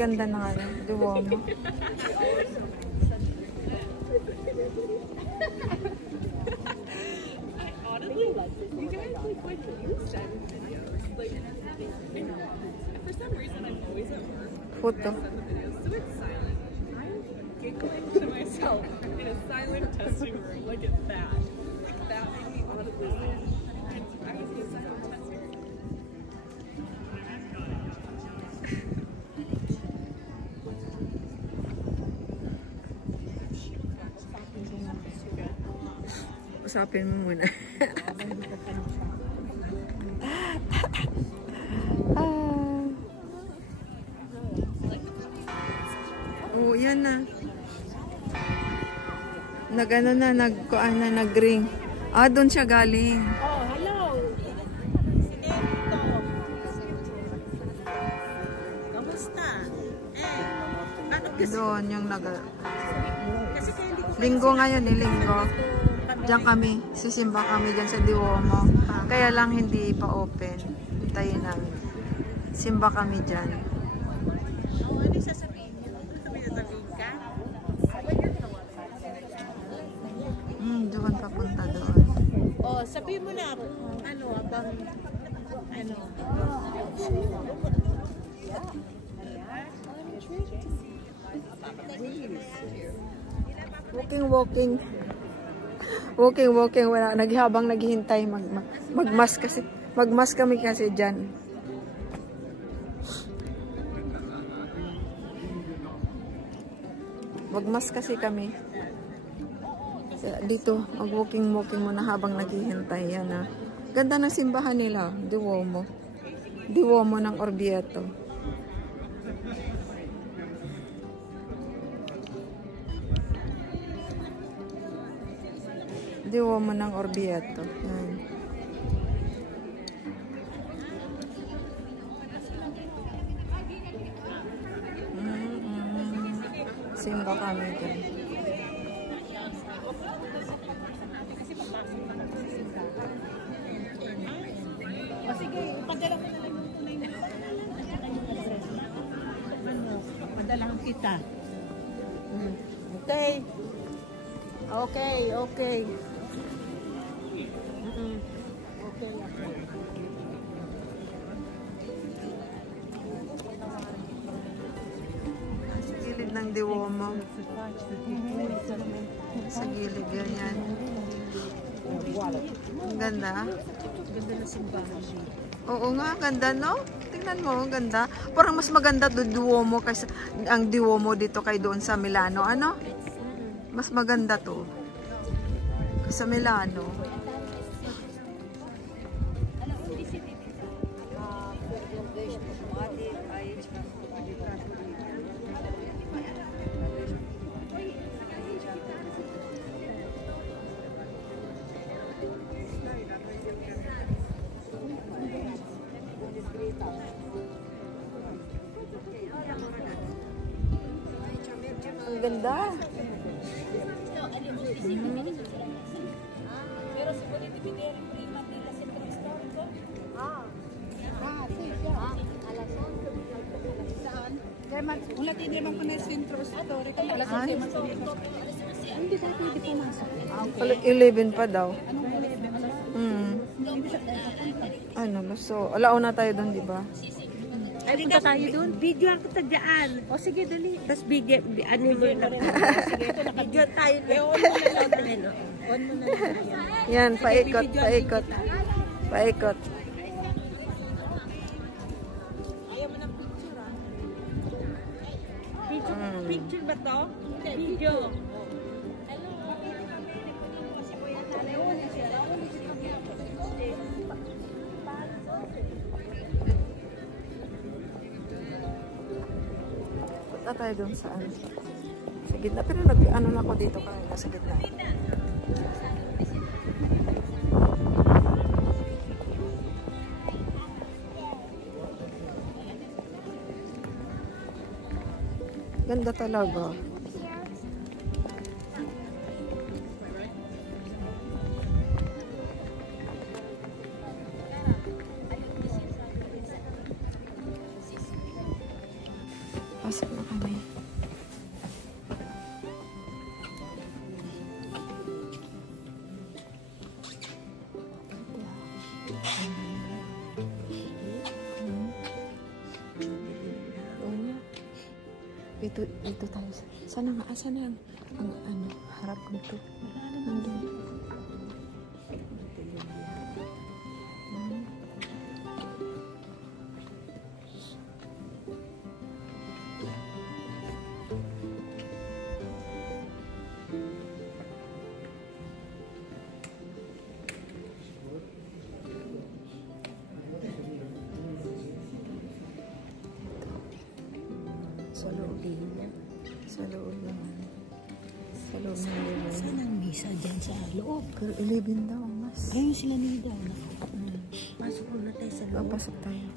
Ganda na nga. Duomo. Photo. To myself in a silent testing room. Look at that. Like that made me audibly laugh. I was in a silent testing room. Usapin mo muna. Oh, yan na. Nag-ano na, nag-kuan na, nag-ring. Ah, doon siya galing. Oh, hello. Kamusta? Doon yung Linggo ngayon eh, linggo. Diyan kami, sisimba kami diyan sa Duomo. Kaya lang hindi pa open. Hintayin namin. Simba kami diyan. Ano sasabihin niyo? Ano sasabihin ka? Doon papunta doon. Oh, sabihin mo na ano, abang ano. Walking. Wala, habang naghihintay magmas kasi. Magmas kami kasi diyan. Magmas kasi kami. Dito, mag-walking muna habang naghihintay. Yan ah. Ganda ng simbahan nila. Duomo. Duomo ng Orvieto. Duomo ng Orvieto. Yan. Simba kami dyan. O sige, padala ko na lang yung tunay na address. Ano, padalahan kita. Okay. Okay. Okay ako. Sa gilid ng Duomo. Sa gilid yan. Ang ganda. Ganda na simbahan siya. Oo nga, ganda no? Tingnan mo, ang ganda. Parang mas maganda doon Duomo kaysa ang Duomo dito kay doon sa Milano. Ano? Mas maganda to. Sa Milano. Ang ganda. Pero si Bonnie Dividere prima della centro storico? Sì, saan? Wala din naman ko na centro storico. Alas 11. Hindi tayo pwede pumasok. 11 pa daw. Ano, so, alauna tayo doon, di ba? Ay, punta tayo doon. Video ako tadyan. O sige, dali. Tapos bigyan, ano mo na. Sige, ito naka-video tayo. On mo na lang. On mo na lang. Yan, paikot. Paikot. Ayaw mo ng picture, ah. Picture ba to? Video. Punta tayo doon sa ano. Sa gitna. Pero nag-ano na ako dito kanina sa gitna. Ganda talaga. Pasok na kami. Dito tayo. Sana nga, sana ang ano, harap ko ito. Nandun. Sa loob niya. Sa loob naman. Sa loob naman. Saan ang misa dyan sa loob? 11 daw, mas. Ayun sila nila daw. Pasok muna tayo sa loob. Pasok tayo.